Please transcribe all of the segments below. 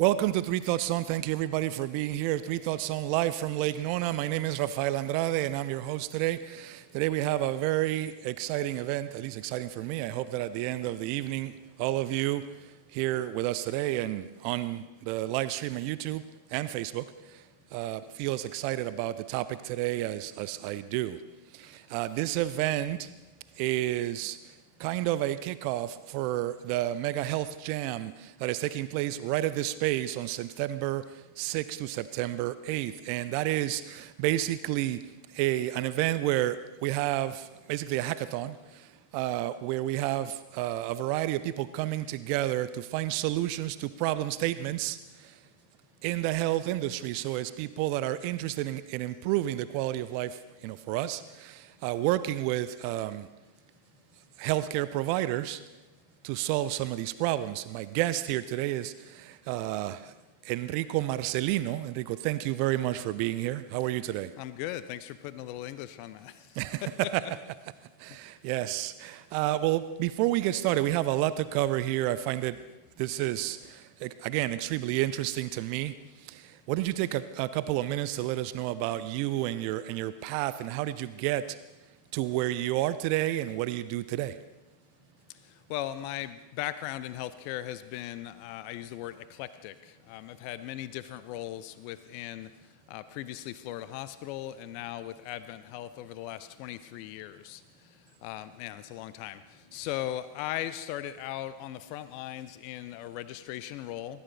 Welcome to Three Thoughts On. Thank you everybody for being here. Three Thoughts On live from Lake Nona. My name is Rafael Andrade and I'm your host today. Today we have a very exciting event, at least exciting for me. I hope that at the end of the evening, all of you here with us today and on the live stream on YouTube and Facebook feel as excited about the topic today as I do. This event is kind of a kickoff for the Mega Health Jam that is taking place right at this space on September 6th to September 8th. And that is basically an event where we have basically a hackathon where we have a variety of people coming together to find solutions to problem statements in the health industry. So it's people that are interested in improving the quality of life, for us, working with healthcare providers to solve some of these problems. My guest here today is Enrico Marcellino. Enrico, thank you very much for being here. How are you today? I'm good. Thanks for putting a little English on that. Yes. Well, before we get started, we have a lot to cover here. I find that this is, again, extremely interesting to me. Why don't you take a couple of minutes to let us know about you and your path, and how did you get to where you are today, and what do you do today? Well, my background in healthcare has been, I use the word eclectic. I've had many different roles within previously Florida Hospital and now with AdventHealth over the last 23 years. Man, that's a long time. So I started out on the front lines in a registration role,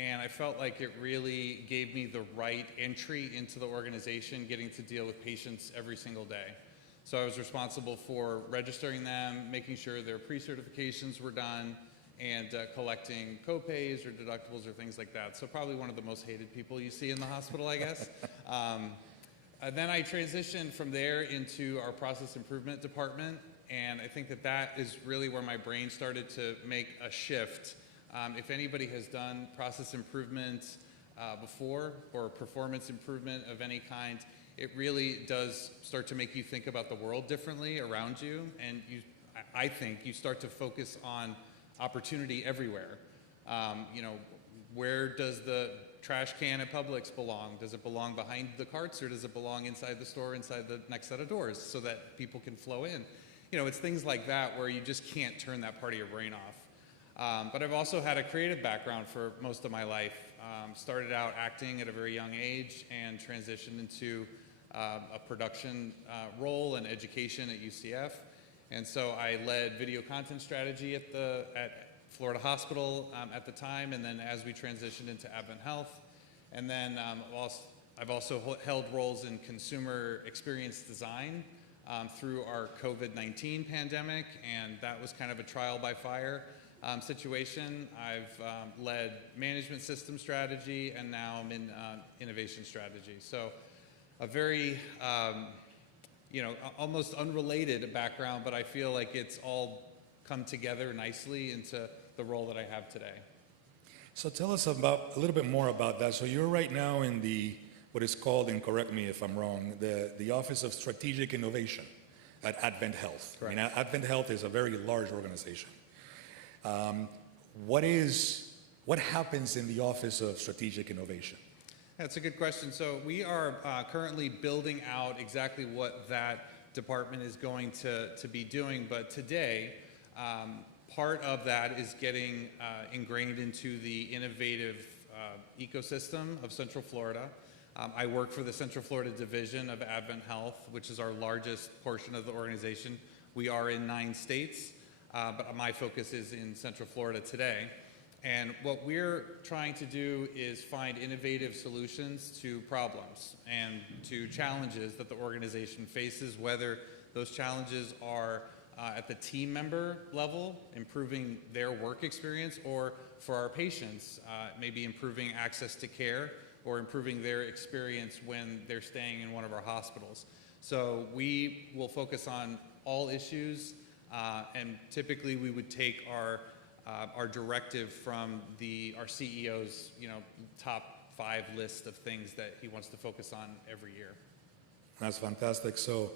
and I felt like it really gave me the right entry into the organization, getting to deal with patients every single day. So I was responsible for registering them, making sure their pre-certifications were done, and collecting co-pays or deductibles or things like that. So probably one of the most hated people you see in the hospital, I guess. Then I transitioned from there into our process improvement department, and I think that is really where my brain started to make a shift. If anybody has done process improvement before, or performance improvement of any kind, it really does start to make you think about the world differently around you, and I think you start to focus on opportunity everywhere. Where does the trash can at Publix belong? Does it belong behind the carts, or does it belong inside the store, inside the next set of doors, so that people can flow in? It's things like that where you just can't turn that part of your brain off. But I've also had a creative background for most of my life. Started out acting at a very young age and transitioned into a production role and education at UCF. And so I led video content strategy at Florida Hospital at the time, and then as we transitioned into AdventHealth. And then I've also held roles in consumer experience design through our COVID-19 pandemic, and that was kind of a trial by fire situation. I've led management system strategy, and now I'm in innovation strategy. So a very, almost unrelated background, but I feel like it's all come together nicely into the role that I have today. So tell us a little bit more about that. So you're right now in what is called, and correct me if I'm wrong, the Office of Strategic Innovation at AdventHealth. Right. I mean, AdventHealth is a very large organization. What happens in the Office of Strategic Innovation? That's a good question. So we are currently building out exactly what that department is going to be doing, but today, part of that is getting ingrained into the innovative ecosystem of Central Florida. I work for the Central Florida division of AdventHealth, which is our largest portion of the organization. We are in 9 states, but my focus is in Central Florida today. And what we're trying to do is find innovative solutions to problems and to challenges that the organization faces, whether those challenges are at the team member level, improving their work experience, or for our patients, maybe improving access to care or improving their experience when they're staying in one of our hospitals. So we will focus on all issues, and typically we would take our directive from our CEO's top 5 list of things that he wants to focus on every year. That's fantastic. So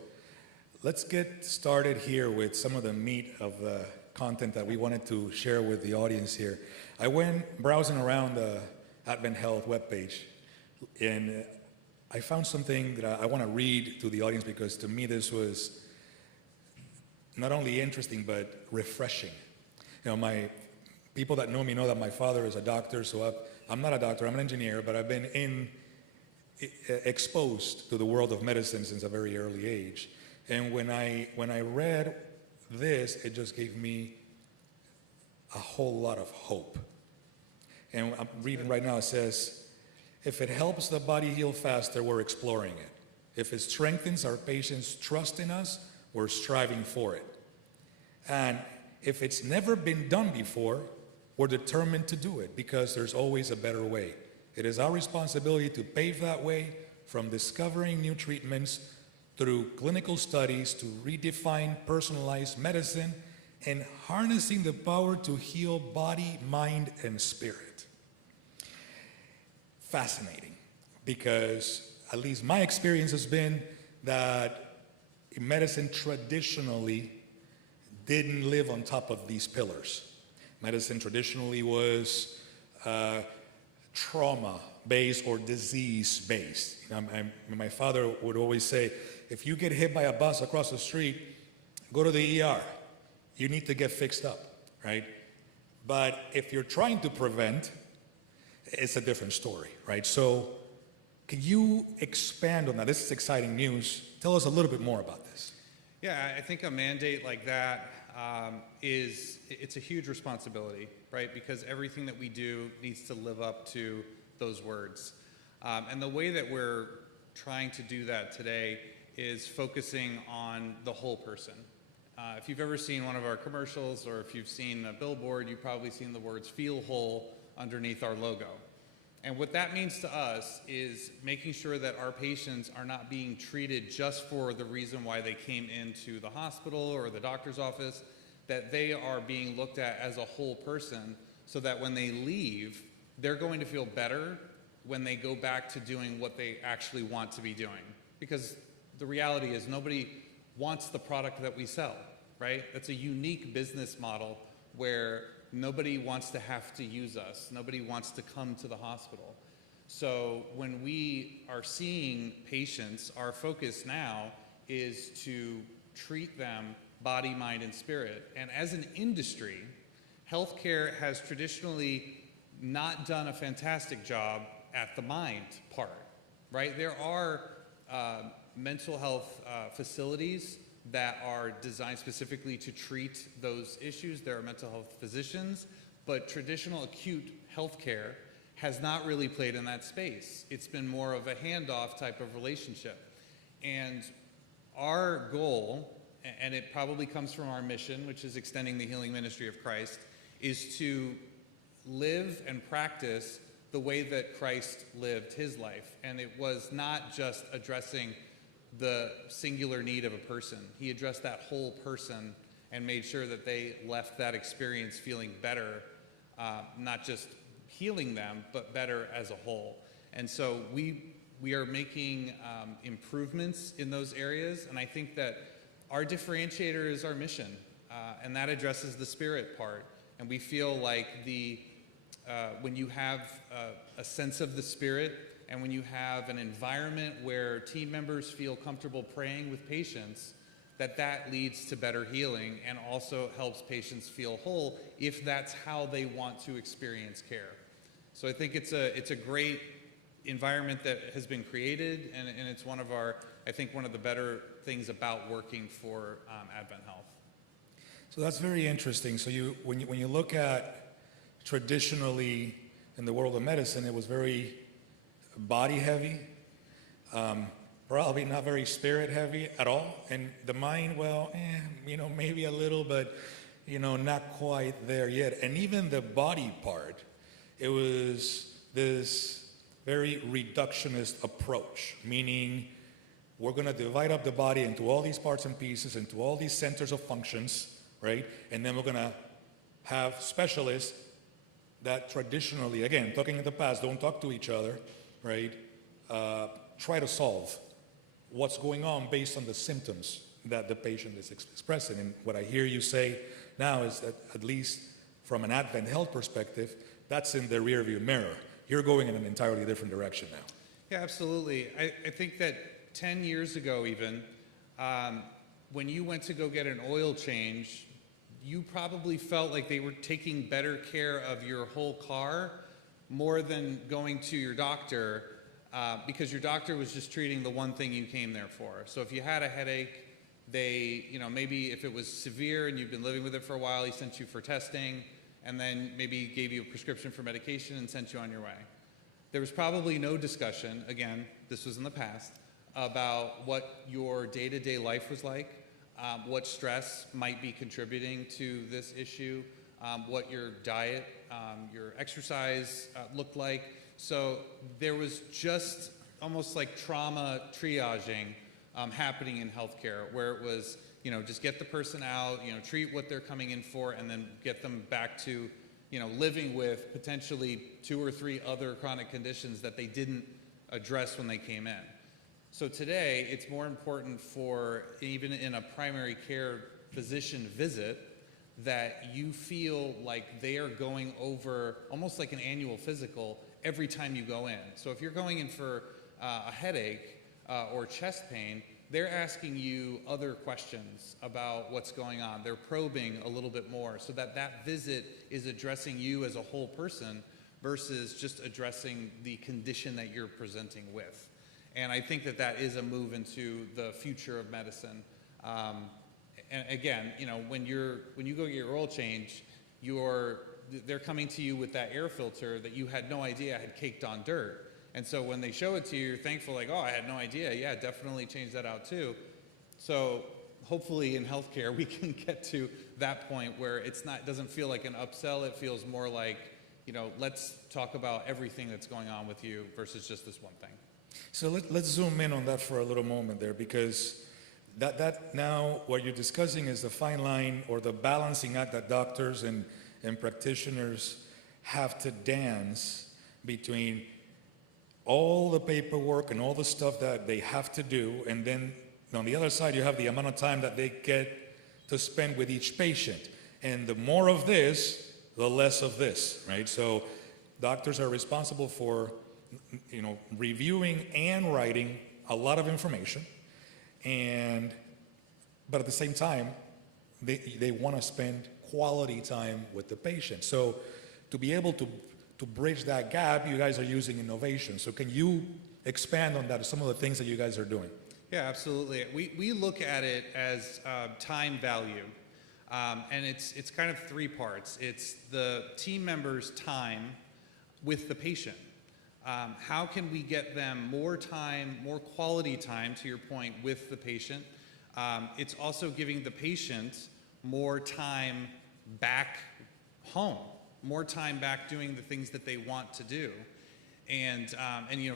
let's get started here with some of the meat of the content that we wanted to share with the audience here. I went browsing around AdventHealth webpage, and I found something that I want to read to the audience because to me this was not only interesting but refreshing. You know, my people that know me know that my father is a doctor, so I'm not a doctor, I'm an engineer, but I've been exposed to the world of medicine since a very early age. And when I read this, it just gave me a whole lot of hope. And I'm reading right now, it says, if it helps the body heal faster, we're exploring it. If it strengthens our patients' trust in us, we're striving for it. And if it's never been done before, we're determined to do it because there's always a better way. It is our responsibility to pave that way from discovering new treatments through clinical studies to redefine personalized medicine and harnessing the power to heal body, mind, and spirit. Fascinating, because at least my experience has been that medicine traditionally didn't live on top of these pillars. Medicine traditionally was trauma-based or disease-based. My father would always say, if you get hit by a bus across the street, go to the ER. You need to get fixed up, right? But if you're trying to prevent, it's a different story, right? So can you expand on that? This is exciting news. Tell us a little bit more about this. Yeah, I think a mandate like that it's a huge responsibility, right? Because everything that we do needs to live up to those words. And the way that we're trying to do that today is focusing on the whole person. If you've ever seen one of our commercials or if you've seen a billboard, you've probably seen the words "Feel Whole" underneath our logo. And what that means to us is making sure that our patients are not being treated just for the reason why they came into the hospital or the doctor's office, that they are being looked at as a whole person so that when they leave, they're going to feel better when they go back to doing what they actually want to be doing. Because the reality is nobody wants the product that we sell, right? That's a unique business model where nobody wants to have to use us. Nobody wants to come to the hospital. So when we are seeing patients, our focus now is to treat them body, mind, and spirit. And as an industry, healthcare has traditionally not done a fantastic job at the mind part, right? There are mental health facilities that are designed specifically to treat those issues. There are mental health physicians, but traditional acute healthcare has not really played in that space. It's been more of a handoff type of relationship. And our goal, and it probably comes from our mission, which is extending the healing ministry of Christ, is to live and practice the way that Christ lived his life. And it was not just addressing the singular need of a person. He addressed that whole person and made sure that they left that experience feeling better, not just healing them, but better as a whole. And so we are making improvements in those areas, and I think that our differentiator is our mission, and that addresses the spirit part. And we feel like when you have a sense of the spirit, and when you have an environment where team members feel comfortable praying with patients, that leads to better healing and also helps patients feel whole if that's how they want to experience care. So I think it's a great environment that has been created, and it's one of the better things about working for AdventHealth. So that's very interesting. So when you look at traditionally in the world of medicine, it was very body heavy, probably not very spirit heavy at all. And the mind, well, maybe a little, but not quite there yet. And even the body part, it was this very reductionist approach, meaning we're going to divide up the body into all these parts and pieces, into all these centers of functions, right? And then we're going to have specialists that traditionally, again, talking in the past, don't talk to each other, right? Try to solve what's going on based on the symptoms that the patient is expressing. And what I hear you say now is that, at least from an AdventHealth perspective, that's in the rearview mirror. you're going in an entirely different direction now. Yeah, absolutely. I think that 10 years ago even, when you went to go get an oil change, you probably felt like they were taking better care of your whole car more than going to your doctor, because your doctor was just treating the one thing you came there for. So if you had a headache, they, maybe if it was severe and you've been living with it for a while, he sent you for testing, and then maybe gave you a prescription for medication and sent you on your way. There was probably no discussion, again, this was in the past, about what your day-to-day life was like, what stress might be contributing to this issue, what your diet, your exercise looked like. So there was just almost like trauma triaging happening in healthcare, where it was, just get the person out, treat what they're coming in for, and then get them back to, living with potentially 2 or 3 other chronic conditions that they didn't address when they came in. So today, it's more important for, even in a primary care physician visit, that you feel like they are going over almost like an annual physical every time you go in. So if you're going in for a headache or chest pain, they're asking you other questions about what's going on. They're probing a little bit more, so that that visit is addressing you as a whole person versus just addressing the condition that you're presenting with. And I think that that is a move into the future of medicine. And again, when you go get your oil change, they're coming to you with that air filter that you had no idea had caked on dirt. And so when they show it to you, you're thankful, like, oh, I had no idea. Yeah, definitely change that out too. So hopefully in healthcare, we can get to that point where it doesn't feel like an upsell. It feels more like, let's talk about everything that's going on with you versus just this one thing. So let's zoom in on that for a little moment there, because that now what you're discussing is the fine line or the balancing act that doctors and practitioners have to dance between all the paperwork and all the stuff that they have to do, and then on the other side you have the amount of time that they get to spend with each patient. And the more of this, the less of this, right? So doctors are responsible for reviewing and writing a lot of information, but at the same time, they want to spend quality time with the patient. So to be able to bridge that gap, you guys are using innovation. So can you expand on that, some of the things that you guys are doing? Yeah, absolutely. We look at it as time value, and it's kind of 3 parts. It's the team members' time with the patient. How can we get them more time, more quality time, to your point, with the patient? It's also giving the patient more time back home, more time back doing the things that they want to do. And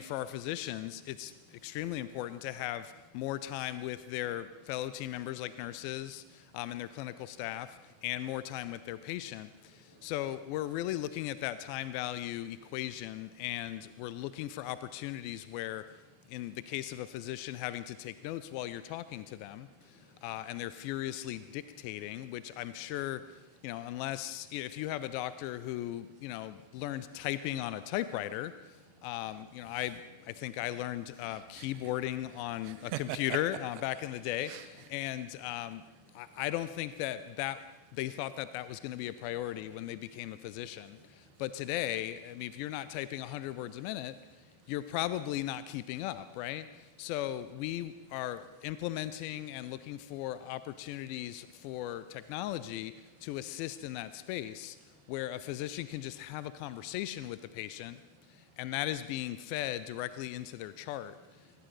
for our physicians, it's extremely important to have more time with their fellow team members like nurses and their clinical staff, and more time with their patient. So we're really looking at that time value equation, and we're looking for opportunities where, in the case of a physician having to take notes while you're talking to them, and they're furiously dictating, which I'm sure, unless, if you have a doctor who, learned typing on a typewriter, I think I learned keyboarding on a computer back in the day, and I don't think that they thought that was going to be a priority when they became a physician. But today, if you're not typing 100 words a minute, you're probably not keeping up, right? So we are implementing and looking for opportunities for technology to assist in that space, where a physician can just have a conversation with the patient, and that is being fed directly into their chart.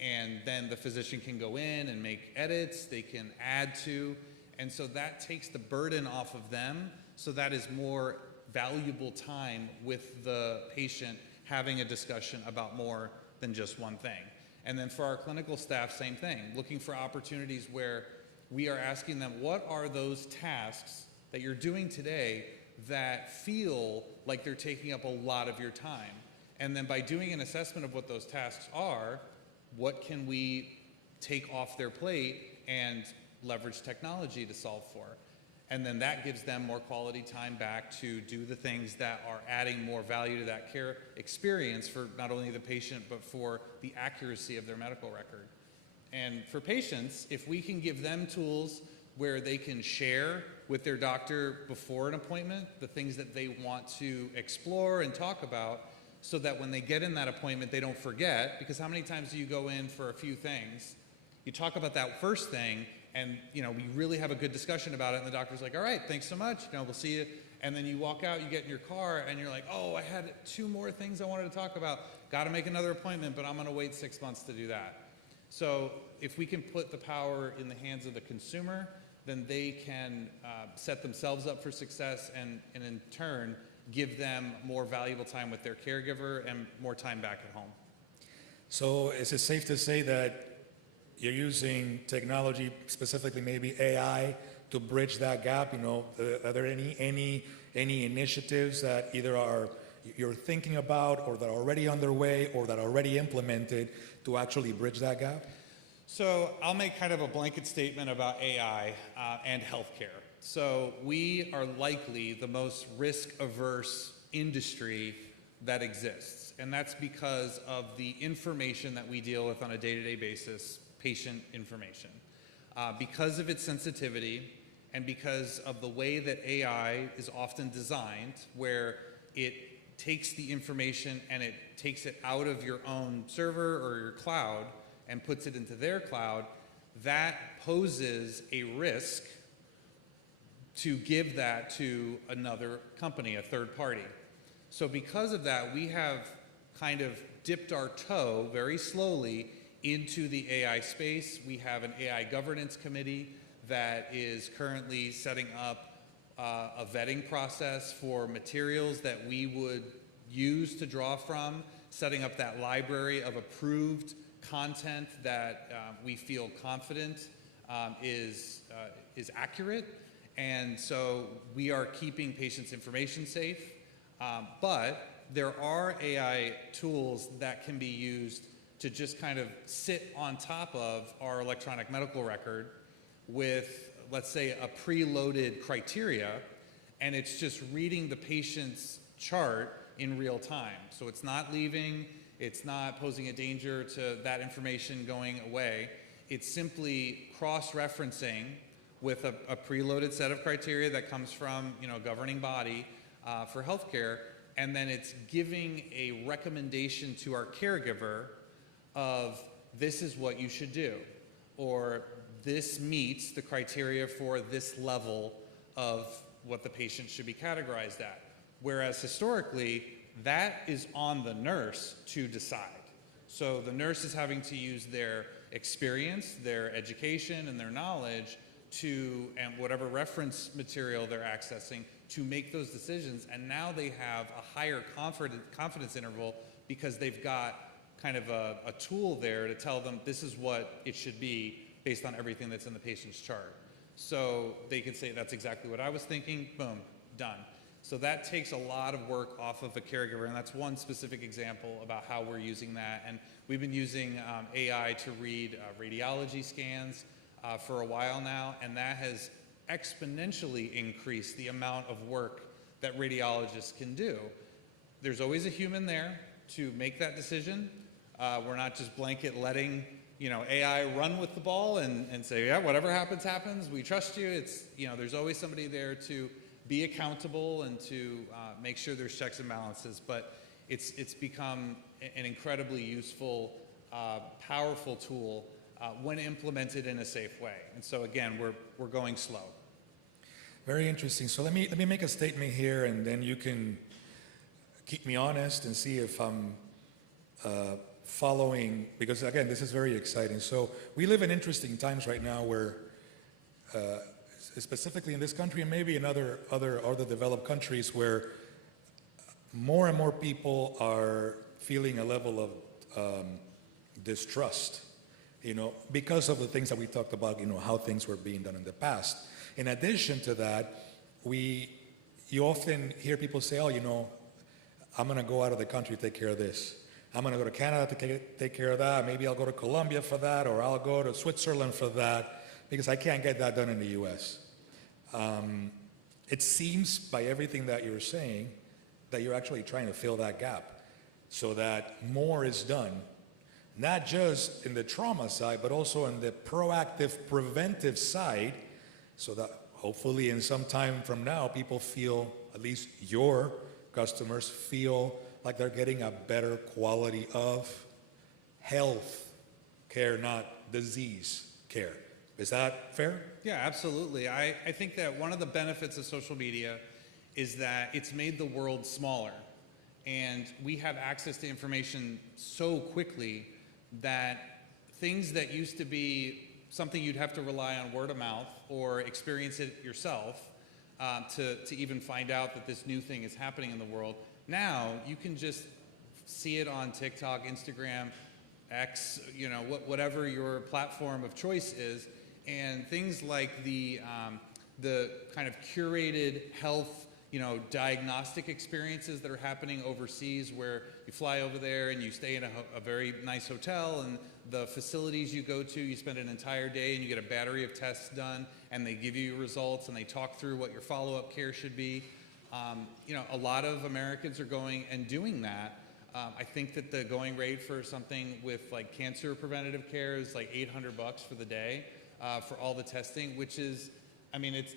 And then the physician can go in and make edits, they can add to, and so that takes the burden off of them, so that is more valuable time with the patient having a discussion about more than just one thing. And then for our clinical staff, same thing, looking for opportunities where we are asking them, what are those tasks that you're doing today that feel like they're taking up a lot of your time? And then by doing an assessment of what those tasks are, what can we take off their plate and leverage technology to solve for? And then that gives them more quality time back to do the things that are adding more value to that care experience for not only the patient, but for the accuracy of their medical record. And for patients, if we can give them tools where they can share with their doctor before an appointment the things that they want to explore and talk about, so that when they get in that appointment, they don't forget. Because how many times do you go in for a few things, you talk about that first thing, and we really have a good discussion about it, and the doctor's like, all right, thanks so much, we'll see you. And then you walk out, you get in your car, and you're like, oh, I had 2 more things I wanted to talk about. Got to make another appointment, but I'm going to wait 6 months to do that. So if we can put the power in the hands of the consumer, then they can set themselves up for success, and in turn give them more valuable time with their caregiver and more time back at home. So is it safe to say that you're using technology, specifically maybe AI, to bridge that gap? Are there any initiatives that either you're thinking about, or that are already underway, or that are already implemented to actually bridge that gap? So I'll make kind of a blanket statement about AI and healthcare. So we are likely the most risk-averse industry that exists, and that's because of the information that we deal with on a day-to-day basis, patient information. Because of its sensitivity, and because of the way that AI is often designed, where it takes the information and it takes it out of your own server or your cloud and puts it into their cloud, that poses a risk to give that to another company, a third party. So because of that, we have kind of dipped our toe very slowly into the AI space. We have an AI governance committee that is currently setting up a vetting process for materials that we would use to draw from, setting up that library of approved content that we feel confident is accurate. And so we are keeping patients' information safe, but there are AI tools that can be used to just kind of sit on top of our electronic medical record with, let's say, a preloaded criteria, and it's just reading the patient's chart in real time. So it's not leaving, it's not posing a danger to that information going away. It's simply cross-referencing with a preloaded set of criteria that comes from a governing body for healthcare, and then it's giving a recommendation to our caregiver of this is what you should do, or this meets the criteria for this level of what the patient should be categorized at. Whereas historically, that is on the nurse to decide. So the nurse is having to use their experience, their education, and their knowledge and whatever reference material they're accessing to make those decisions. And now they have a higher confidence interval because they've got kind of a tool there to tell them this is what it should be based on everything that's in the patient's chart. So they can say, that's exactly what I was thinking, boom, done. So that takes a lot of work off of a caregiver, and that's one specific example about how we're using that. And we've been using AI to read radiology scans for a while now, and that has exponentially increased the amount of work that radiologists can do. There's always a human there to make that decision. We're not just blanket letting AI run with the ball and say, yeah, whatever happens, happens. We trust you. It's there's always somebody there to be accountable and to make sure there's checks and balances. But it's become an incredibly useful, powerful tool when implemented in a safe way. And so again, we're going slow. Very interesting. So let me make a statement here, and then you can keep me honest and see if I'm following, because again, this is very exciting. So we live in interesting times right now where, specifically in this country and maybe in other developed countries, where more and more people are feeling a level of distrust, because of the things that we talked about, how things were being done in the past. In addition to that, you often hear people say, oh, I'm going to go out of the country to take care of this. I'm going to go to Canada to take care of that. Maybe I'll go to Colombia for that, or I'll go to Switzerland for that, because I can't get that done in the U.S. It seems by everything that you're saying that you're actually trying to fill that gap so that more is done, not just in the trauma side, but also in the proactive, preventive side, so that hopefully in some time from now, people feel, at least your customers feel like they're getting a better quality of health care, not disease care. Is that fair? Yeah, absolutely. I think that one of the benefits of social media is that it's made the world smaller. And we have access to information so quickly that things that used to be something you'd have to rely on word of mouth or experience it yourself to even find out that this new thing is happening in the world, now you can just see it on TikTok, Instagram, X, whatever your platform of choice is. And things like the kind of curated health, diagnostic experiences that are happening overseas, where you fly over there and you stay in a very nice hotel, and the facilities you go to, you spend an entire day and you get a battery of tests done, and they give you your results and they talk through what your follow-up care should be. A lot of Americans are going and doing that. I think that the going rate for something with like cancer preventative care is like $800 for the day. For all the testing, which is, it's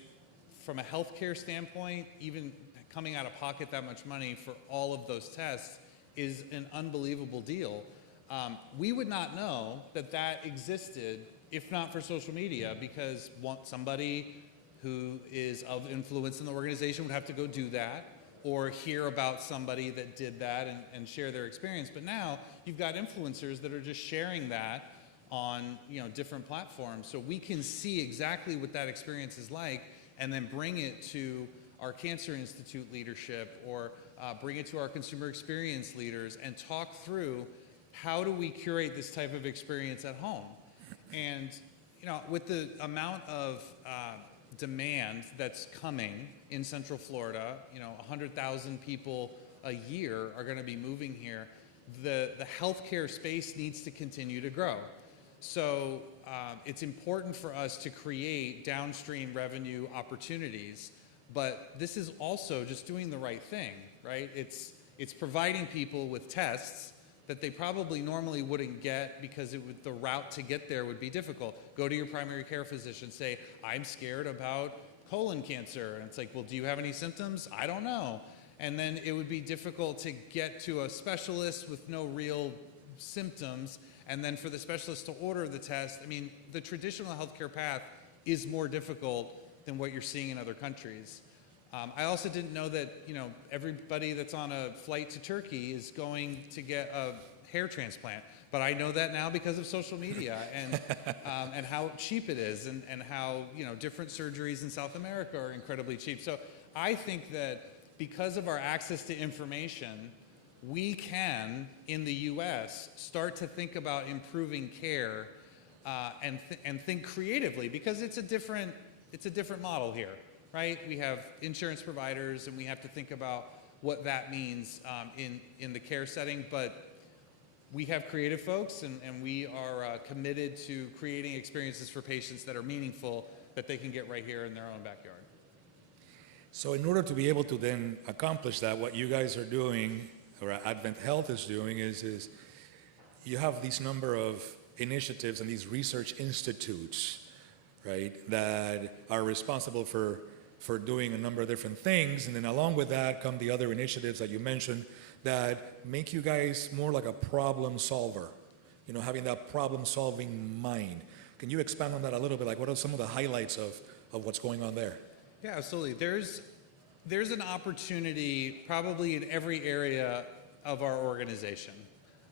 from a healthcare standpoint, even coming out of pocket that much money for all of those tests is an unbelievable deal. We would not know that existed if not for social media, because somebody who is of influence in the organization would have to go do that or hear about somebody that did that and share their experience. But now you've got influencers that are just sharing that on different platforms, so we can see exactly what that experience is like, and then bring it to our Cancer Institute leadership, or bring it to our consumer experience leaders, and talk through how do we curate this type of experience at home. And with the amount of demand that's coming in Central Florida, 100,000 people a year are going to be moving here. The healthcare space needs to continue to grow. So it's important for us to create downstream revenue opportunities, but this is also just doing the right thing, right? It's providing people with tests that they probably normally wouldn't get because the route to get there would be difficult. Go to your primary care physician, say, I'm scared about colon cancer. And it's like, well, do you have any symptoms? I don't know. And then it would be difficult to get to a specialist with no real symptoms. And then for the specialist to order the test, the traditional healthcare path is more difficult than what you're seeing in other countries. I also didn't know that, everybody that's on a flight to Turkey is going to get a hair transplant. But I know that now because of social media and how cheap it is, and how, different surgeries in South America are incredibly cheap. So I think that because of our access to information, we can, in the U.S., start to think about improving care and think creatively, because it's a different model here, right? We have insurance providers, and we have to think about what that means in the care setting. But we have creative folks, and we are committed to creating experiences for patients that are meaningful, that they can get right here in their own backyard. So in order to be able to then accomplish that, what you guys are doing, or AdventHealth is doing, is you have these number of initiatives and these research institutes, right, that are responsible for doing a number of different things. And then along with that come the other initiatives that you mentioned that make you guys more like a problem solver, having that problem-solving mind. Can you expand on that a little bit? Like, what are some of the highlights of what's going on there? Yeah, absolutely. There's an opportunity probably in every area of our organization.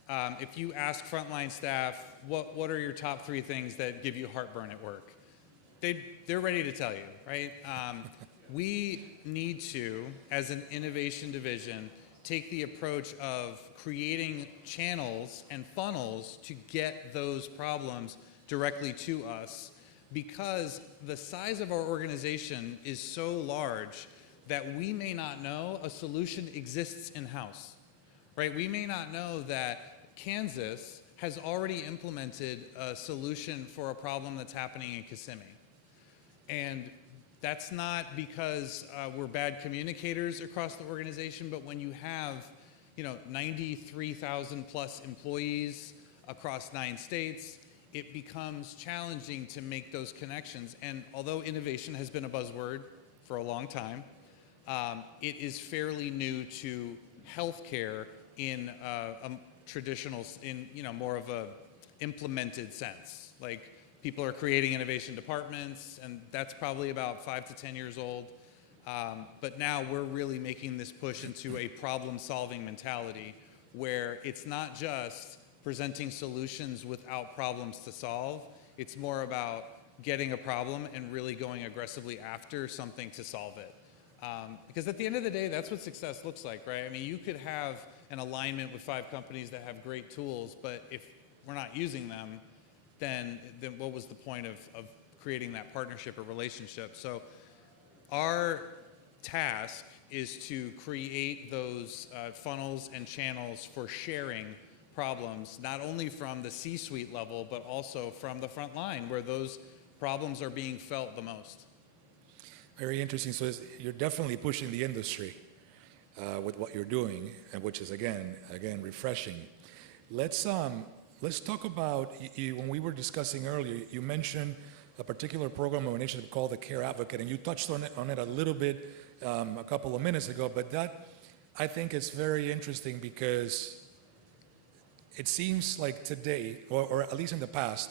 If you ask frontline staff, what are your top 3 things that give you heartburn at work? They're ready to tell you, right? We need to, as an innovation division, take the approach of creating channels and funnels to get those problems directly to us, because the size of our organization is so large that we may not know a solution exists in-house, right? We may not know that Kansas has already implemented a solution for a problem that's happening in Kissimmee. And That's not because we're bad communicators across the organization, but when you have 93,000 plus employees across 9 states, it becomes challenging to make those connections. And although innovation has been a buzzword for a long time, it is fairly new to healthcare in a traditional, more of a implemented sense. Like, people are creating innovation departments, and that's probably about 5 to 10 years old. But now we're really making this push into a problem-solving mentality where it's not just presenting solutions without problems to solve. It's more about getting a problem and really going aggressively after something to solve it. Because at the end of the day, that's what success looks like, right? I mean, you could have an alignment with 5 companies that have great tools, but if we're not using them, then what was the point of creating that partnership or relationship? So our task is to create those funnels and channels for sharing problems, not only from the C-suite level, but also from the front line where those problems are being felt the most. Very interesting. So you're definitely pushing the industry with what you're doing, and which is again refreshing. Let's talk about, when we were discussing earlier, you mentioned a particular program or initiative called the Care Advocate, and you touched on it a little bit a couple of minutes ago, but that I think is very interesting because it seems like today, or at least in the past,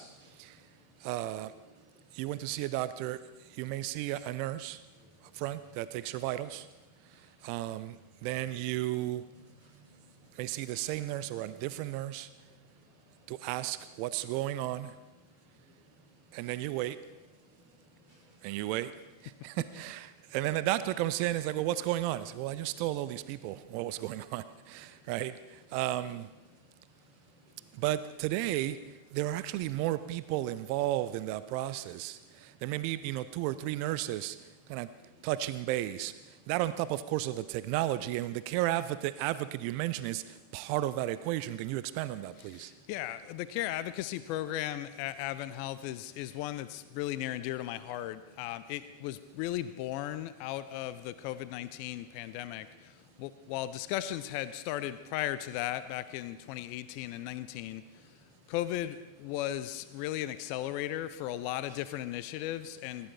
you went to see a doctor, you may see a nurse up front that takes your vitals, then you may see the same nurse or a different nurse to ask what's going on, and then you wait, and you wait, and then the doctor comes in and is like, well, what's going on? I said, well, I just told all these people what was going on, right? But today, there are actually more people involved in that process. There may be, 2 or 3 nurses kind of touching base. That on top, of course, of the technology, and the Care Advocate you mentioned is part of that equation. Can you expand on that, please? Yeah, the Care Advocacy Program at AdventHealth is one that's really near and dear to my heart. It was really born out of the COVID-19 pandemic. While discussions had started prior to that, back in 2018 and 19, COVID was really an accelerator for a lot of different initiatives and,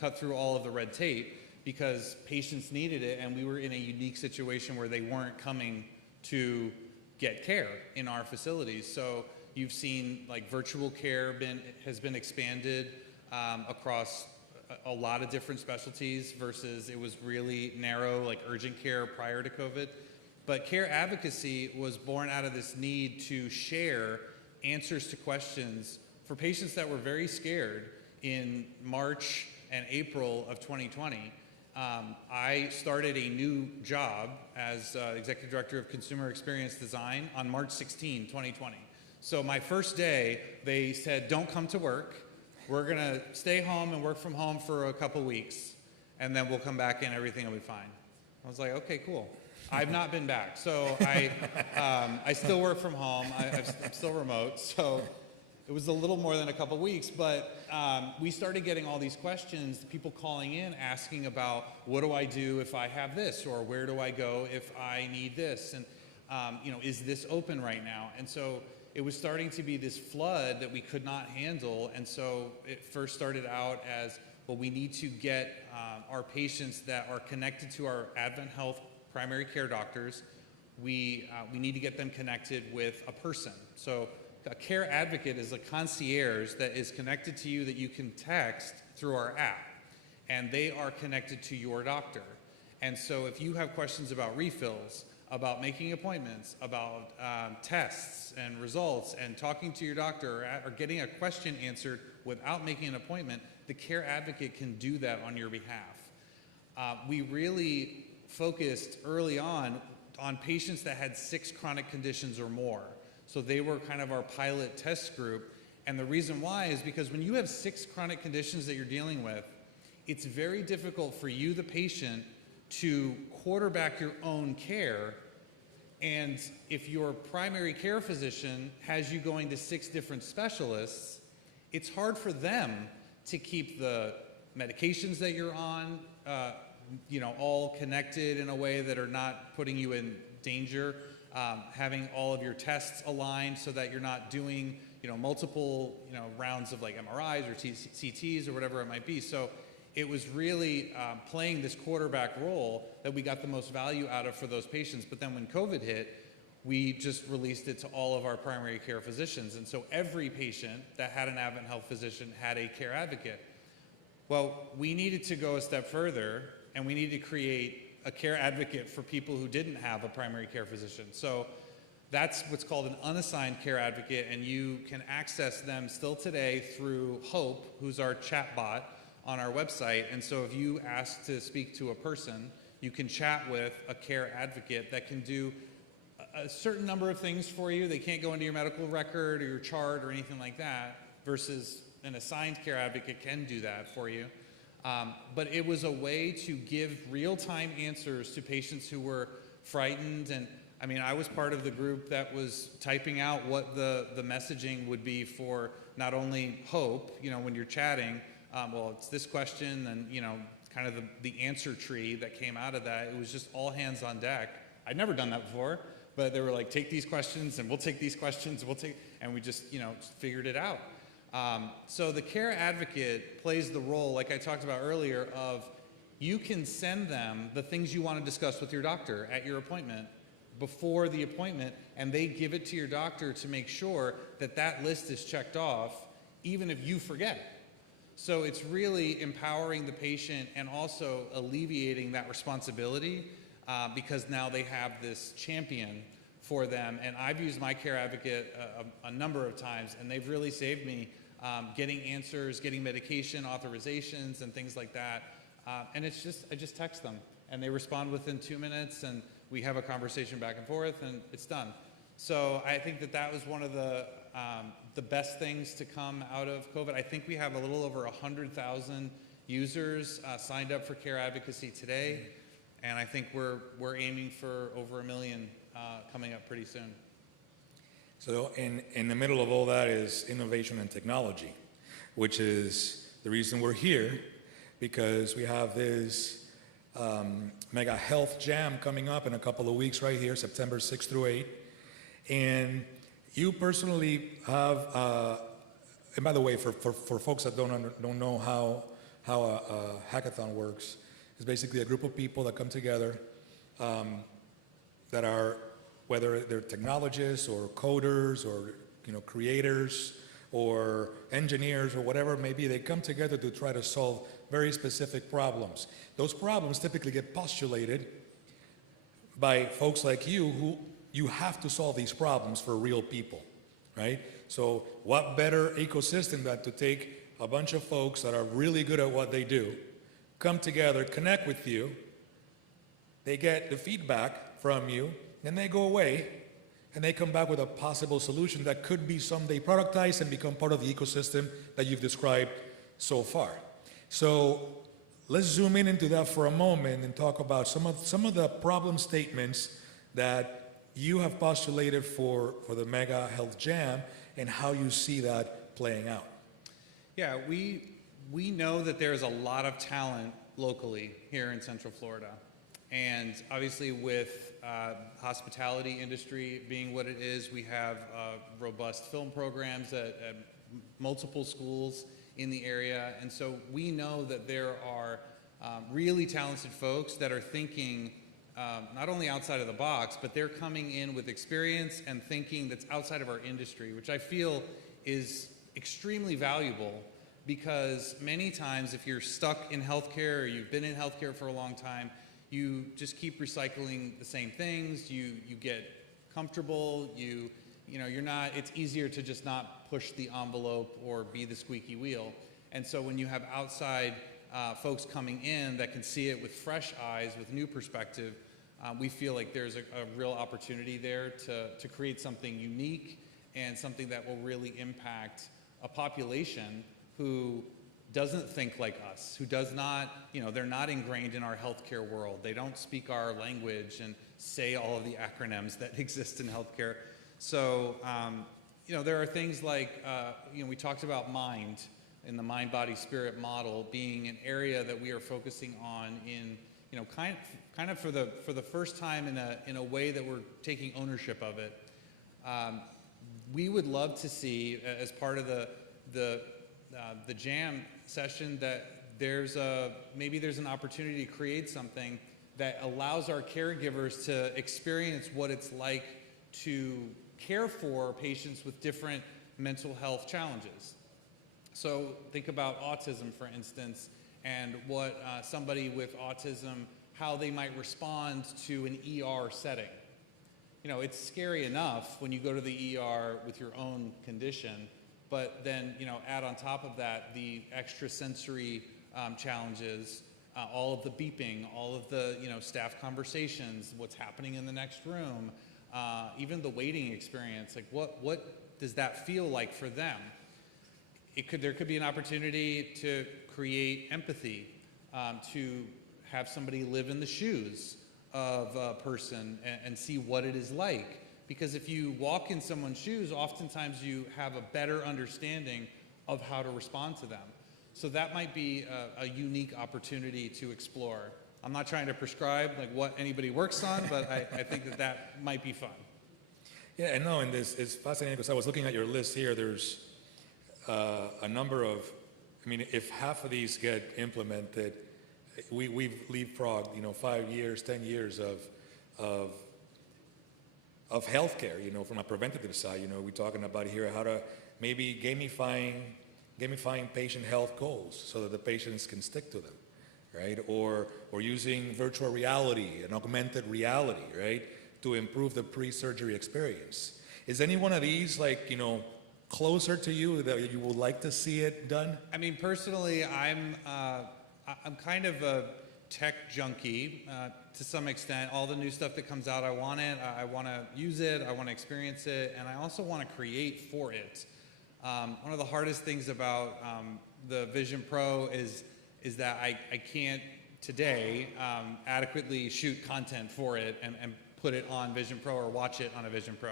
cut through all of the red tape because patients needed it, and we were in a unique situation where they weren't coming to get care in our facilities. So you've seen like virtual care has been expanded across a lot of different specialties versus it was really narrow, like urgent care prior to COVID. But Care Advocacy was born out of this need to share answers to questions for patients that were very scared. In March and April of 2020, I started a new job as Executive Director of Consumer Experience Design on March 16, 2020. So my first day, they said, don't come to work. We're gonna stay home and work from home for a couple weeks, and then we'll come back and everything will be fine. I was like, okay, cool. I've not been back. So I still work from home. I'm still remote. So it was a little more than a couple weeks, but we started getting all these questions, people calling in asking about what do I do if I have this, or where do I go if I need this, and is this open right now? And so it was starting to be this flood that we could not handle, and so it first started out as, well, we need to get our patients that are connected to our AdventHealth primary care doctors, we need to get them connected with a person. So a care advocate is a concierge that is connected to you that you can text through our app, and they are connected to your doctor. And so if you have questions about refills, about making appointments, about tests and results, and talking to your doctor or getting a question answered without making an appointment, the care advocate can do that on your behalf. We really focused early on patients that had 6 chronic conditions or more. So they were kind of our pilot test group. And the reason why is because when you have 6 chronic conditions that you're dealing with, it's very difficult for you, the patient, to quarterback your own care. And if your primary care physician has you going to 6 different specialists, it's hard for them to keep the medications that you're on, all connected in a way that are not putting you in danger, having all of your tests aligned so that you're not doing, multiple, rounds of like MRIs or CTs or whatever it might be. So it was really playing this quarterback role that we got the most value out of for those patients. But then when COVID hit, we just released it to all of our primary care physicians. And so every patient that had an AdventHealth physician had a care advocate. Well, we needed to go a step further, and we needed to create a care advocate for people who didn't have a primary care physician. So that's what's called an unassigned care advocate, and you can access them still today through Hope, who's our chat bot on our website. And so if you ask to speak to a person, you can chat with a care advocate that can do a certain number of things for you. They can't go into your medical record or your chart or anything like that, versus an assigned care advocate can do that for you. But it was a way to give real-time answers to patients who were frightened. And I mean, I was part of the group that was typing out what the messaging would be for not only Hope, when you're chatting, well, it's this question, and, kind of the answer tree that came out of that. It was just all hands on deck. I'd never done that before, but they were like, take these questions, and we'll take these questions, and we just, figured it out. So the care advocate plays the role, like I talked about earlier, of you can send them the things you want to discuss with your doctor at your appointment before the appointment, and they give it to your doctor to make sure that that list is checked off, even if you forget. So it's really empowering the patient and also alleviating that responsibility, because now they have this champion for them. And I've used my care advocate a number of times, and they've really saved me getting answers, getting medication authorizations, and things like that. And I just text them, and they respond within 2 minutes, and we have a conversation back and forth, and it's done. So I think that was one of the best things to come out of COVID. I think we have a little over 100,000 users signed up for care advocacy today, and I think we're aiming for over 1 million coming up pretty soon. So in the middle of all that is innovation and technology, which is the reason we're here, because we have this mega health jam coming up in a couple of weeks right here, September 6th through 8th. And you personally have, and by the way, for folks that don't know how a hackathon works, it's basically a group of people that come together that are, whether they're technologists or coders or creators or engineers or whatever it may be, they come together to try to solve very specific problems. Those problems typically get postulated by folks like you who you have to solve these problems for real people, right? So what better ecosystem than to take a bunch of folks that are really good at what they do, come together, connect with you, they get the feedback from you, then they go away, and they come back with a possible solution that could be someday productized and become part of the ecosystem that you've described so far. So let's zoom into that for a moment and talk about some of the problem statements that you have postulated for the Mega Health Jam and how you see that playing out. Yeah, we know that there's a lot of talent locally here in Central Florida. And obviously with hospitality industry being what it is, we have robust film programs at multiple schools in the area. And so we know that there are really talented folks that are thinking not only outside of the box, but they're coming in with experience and thinking that's outside of our industry, which I feel is extremely valuable, because many times if you're stuck in healthcare or you've been in healthcare for a long time, you just keep recycling the same things, you get comfortable, it's easier to just not push the envelope or be the squeaky wheel. And so when you have outside folks coming in that can see it with fresh eyes, with new perspective, we feel like there's a real opportunity there to create something unique and something that will really impact a population who doesn't think like us, who does not, they're not ingrained in our healthcare world. They don't speak our language and say all of the acronyms that exist in healthcare. So, there are things like, we talked about Mind, in the mind, body, spirit model being an area that we are focusing on in, kind of for the first time in a way that we're taking ownership of it. We would love to see, as part of the jam session, that maybe there's an opportunity to create something that allows our caregivers to experience what it's like to care for patients with different mental health challenges. So think about autism, for instance, and what somebody with autism, how they might respond to an ER setting. It's scary enough when you go to the ER with your own condition, but then, add on top of that the extrasensory challenges, all of the beeping, all of the, staff conversations, what's happening in the next room, even the waiting experience. Like, what does that feel like for them? There could be an opportunity to create empathy, to have somebody live in the shoes of a person and see what it is like. Because if you walk in someone's shoes, oftentimes you have a better understanding of how to respond to them. So that might be a unique opportunity to explore. I'm not trying to prescribe what anybody works on, but I think that might be fun. Yeah, and no, and this is fascinating because I was looking at your list here. There's a number of, if half of these get implemented, we've leapfrogged, 5 years, 10 years of healthcare, from a preventative side. We're talking about here how to maybe gamifying patient health goals so that the patients can stick to them, right? Or using virtual reality and augmented reality, right, to improve the pre-surgery experience. Is any one of these closer to you that you would like to see it done? Personally, I'm kind of a tech junkie to some extent. All the new stuff that comes out, I want it. I want to use it. I want to experience it, and I also want to create for it. One of the hardest things about the Vision Pro is that I can't today adequately shoot content for it and put it on Vision Pro or watch it on a Vision Pro.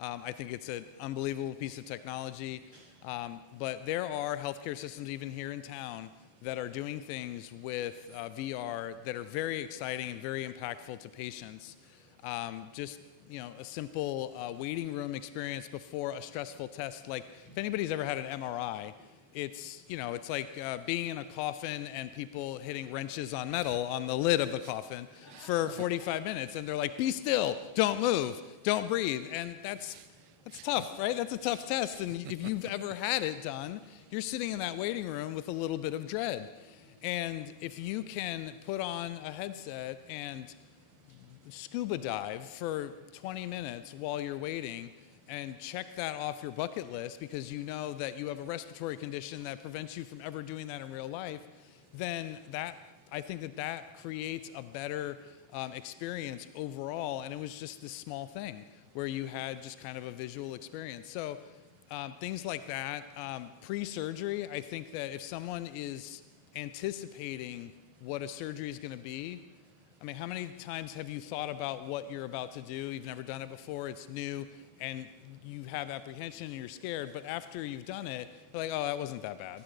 I think it's an unbelievable piece of technology, but there are healthcare systems even here in town that are doing things with VR that are very exciting and very impactful to patients. Just a simple waiting room experience before a stressful test. Like if anybody's ever had an MRI, it's like being in a coffin and people hitting wrenches on metal on the lid of the coffin for 45 minutes, and they're like, "Be still, don't move, don't breathe," and that's tough, right? That's a tough test, and if you've ever had it done, you're sitting in that waiting room with a little bit of dread. And if you can put on a headset and scuba dive for 20 minutes while you're waiting and check that off your bucket list because you know that you have a respiratory condition that prevents you from ever doing that in real life, then I think that creates a better experience overall. And it was just this small thing where you had just kind of a visual experience. So things like that. Pre-surgery, I think that if someone is anticipating what a surgery is going to be, how many times have you thought about what you're about to do? You've never done it before, it's new, and you have apprehension and you're scared, but after you've done it, you're like, oh, that wasn't that bad.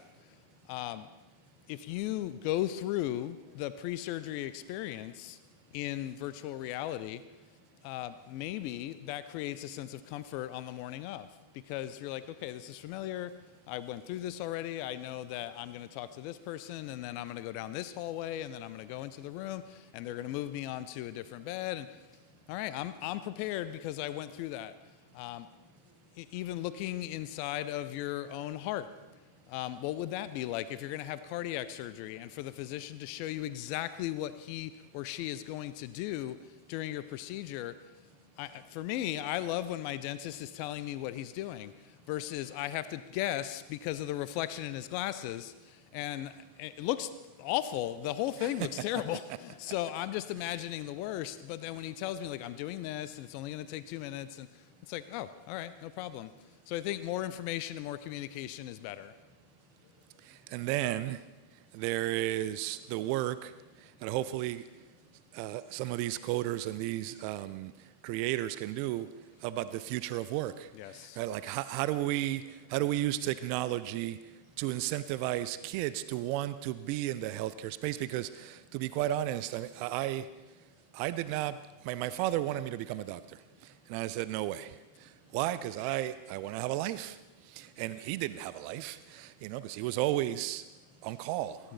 If you go through the pre-surgery experience in virtual reality, maybe that creates a sense of comfort on the morning of, because you're like, okay, this is familiar, I went through this already, I know that I'm going to talk to this person, and then I'm going to go down this hallway, and then I'm going to go into the room, and they're going to move me onto a different bed, and all right, I'm prepared because I went through that. Even looking inside of your own heart, what would that be like if you're going to have cardiac surgery, and for the physician to show you exactly what he or she is going to do during your procedure? For me, I love when my dentist is telling me what he's doing versus I have to guess because of the reflection in his glasses, and it looks awful. The whole thing looks terrible. So I'm just imagining the worst, but then when he tells me, like, I'm doing this, and it's only going to take 2 minutes, and it's like, oh, all right, no problem. So I think more information and more communication is better. And then there is the work that hopefully some of these coders and these creators can do about the future of work. Yes. Right? Like how do we use technology to incentivize kids to want to be in the healthcare space? Because to be quite honest, I did not, my father wanted me to become a doctor. And I said, no way. Why? Because I want to have a life. And he didn't have a life, because he was always on call.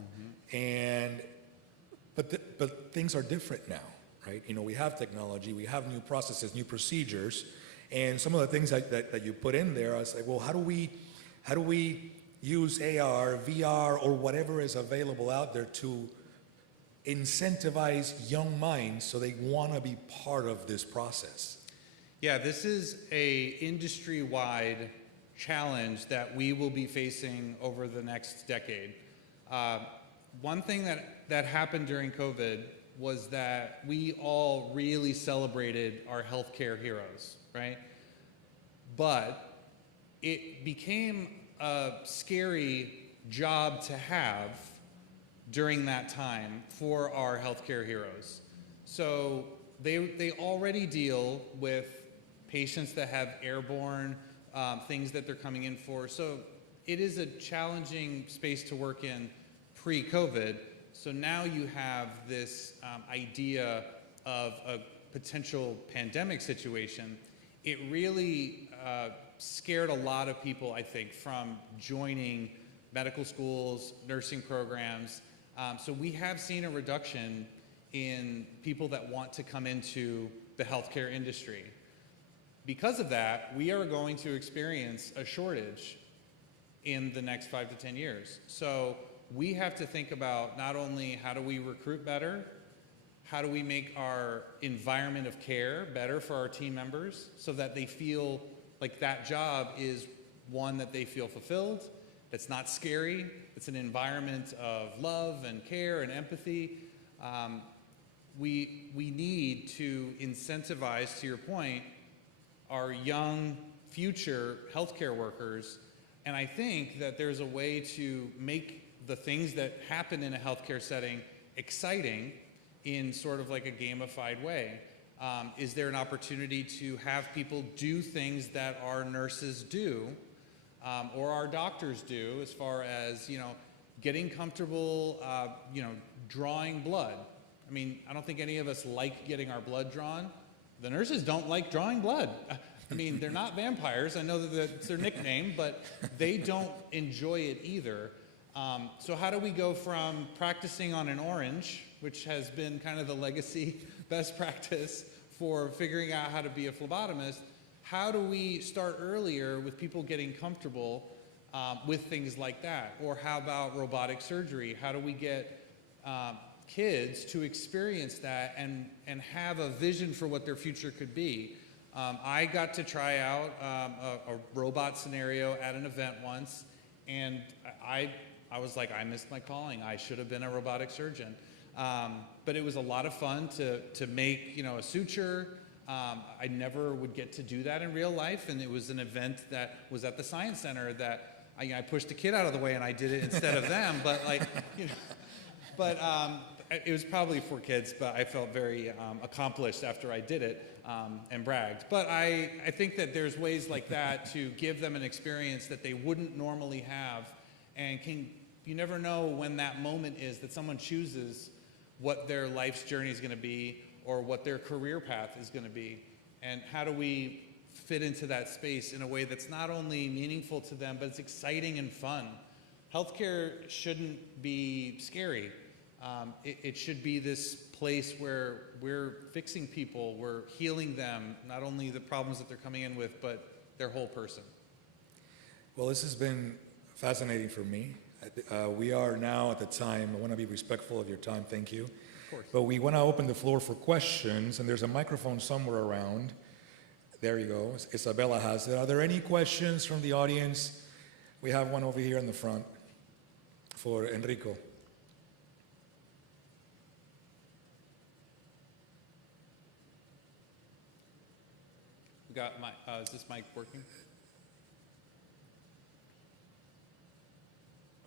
But things are different now, right? We have technology, we have new processes, new procedures, and some of the things that you put in there, I was like, well, how do we use AR, VR, or whatever is available out there to incentivize young minds so they want to be part of this process? Yeah, this is a industry-wide challenge that we will be facing over the next decade. One thing that happened during COVID was that we all really celebrated our healthcare heroes, right? But it became a scary job to have during that time for our healthcare heroes. So they already deal with patients that have airborne things that they're coming in for. So it is a challenging space to work in pre-COVID. So now you have this idea of a potential pandemic situation. It really scared a lot of people, I think, from joining medical schools, nursing programs. So we have seen a reduction in people that want to come into the healthcare industry. Because of that, we are going to experience a shortage in the next 5 to 10 years. So we have to think about not only how do we recruit better, how do we make our environment of care better for our team members so that they feel like that job is one that they feel fulfilled, that's not scary, it's an environment of love and care and empathy. We need to incentivize, to your point, our young future healthcare workers, and I think that there's a way to make the things that happen in a healthcare setting exciting in sort of like a gamified way. Is there an opportunity to have people do things that our nurses do or our doctors do, as far as getting comfortable drawing blood? I mean, I don't think any of us like getting our blood drawn. The nurses don't like drawing blood. I mean, they're not vampires. I know that that's their nickname, but they don't enjoy it either. So how do we go from practicing on an orange, which has been kind of the legacy best practice for figuring out how to be a phlebotomist, how do we start earlier with people getting comfortable with things like that? Or how about robotic surgery? How do we get kids to experience that and have a vision for what their future could be? I got to try out a robot scenario at an event once, and I was like, I missed my calling. I should have been a robotic surgeon. But it was a lot of fun to make a suture. I never would get to do that in real life, and it was an event that was at the Science Center that I pushed a kid out of the way and I did it instead of them. But it was probably for kids, but I felt very accomplished after I did it and bragged. But I think that there's ways like that to give them an experience that they wouldn't normally have, and you never know when that moment is that someone chooses what their life's journey is going to be or what their career path is going to be, and how do we fit into that space in a way that's not only meaningful to them, but it's exciting and fun. Healthcare shouldn't be scary. It should be this place where we're fixing people, we're healing them, not only the problems that they're coming in with, but their whole person. Well, this has been fascinating for me. We are now at the time, I want to be respectful of your time, thank you. Of course. But we want to open the floor for questions, and there's a microphone somewhere around. There you go, Isabella has it. Are there any questions from the audience? We have one over here in the front for Enrico. We got is this mic working?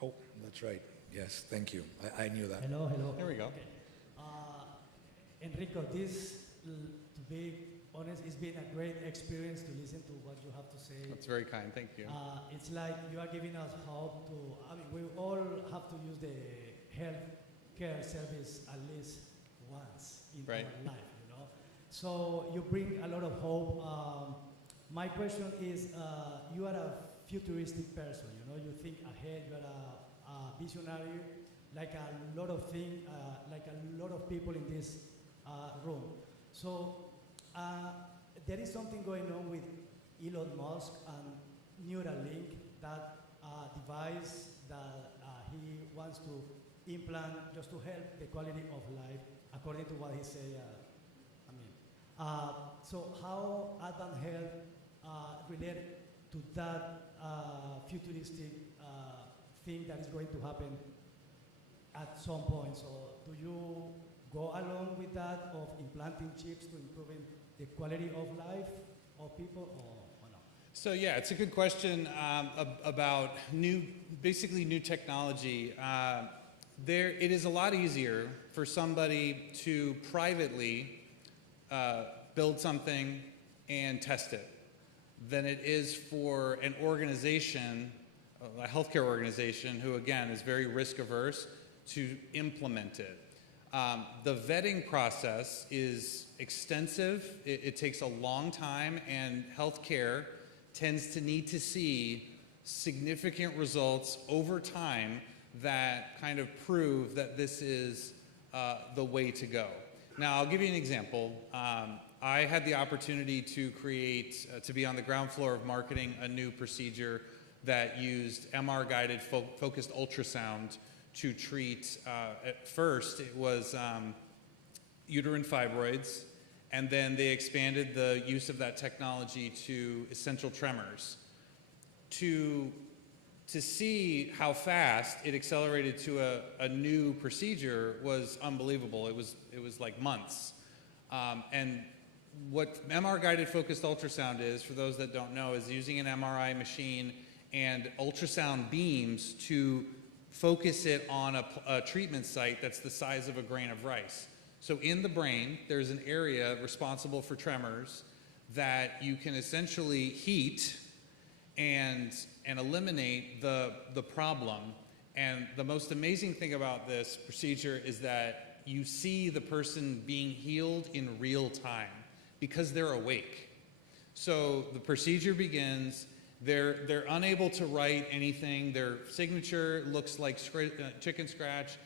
Oh, that's right. Yes, thank you. I knew that. Hello. There we go. Okay. Enrico, this big honest, it's been a great experience to listen to what you have to say. That's very kind. Thank you. It's like you are giving us hope to, I mean, we all have to use the health care service at least once in Right. our life, you know. So you bring a lot of hope. My question is, you are a futuristic person, you know, you think ahead, you are a visionary, like a lot of things, like a lot of people in this room. So there is something going on with Elon Musk and Neuralink, that device that he wants to implant just to help the quality of life, according to what he said. So how AdventHealth related to that futuristic thing that is going to happen at some point? So do you go along with that of implanting chips to improving the quality of life of people, or no? So yeah, it's a good question about basically new technology. It is a lot easier for somebody to privately build something and test it than it is for an organization, a healthcare organization, who again is very risk averse, to implement it. The vetting process is extensive. It takes a long time, and healthcare tends to need to see significant results over time that kind of prove that this is the way to go. Now, I'll give you an example. I had the opportunity to to be on the ground floor of marketing a new procedure that used MR-guided focused ultrasound to treat, at first, it was uterine fibroids, and then they expanded the use of that technology to essential tremors. To see how fast it accelerated to a new procedure was unbelievable. It was like months. And what MR-guided focused ultrasound is, for those that don't know, is using an MRI machine and ultrasound beams to focus it on a treatment site that's the size of a grain of rice. So in the brain, there's an area responsible for tremors that you can essentially heat and eliminate the problem. And the most amazing thing about this procedure is that you see the person being healed in real time because they're awake. So the procedure begins. They're unable to write anything. Their signature looks like chicken scratch.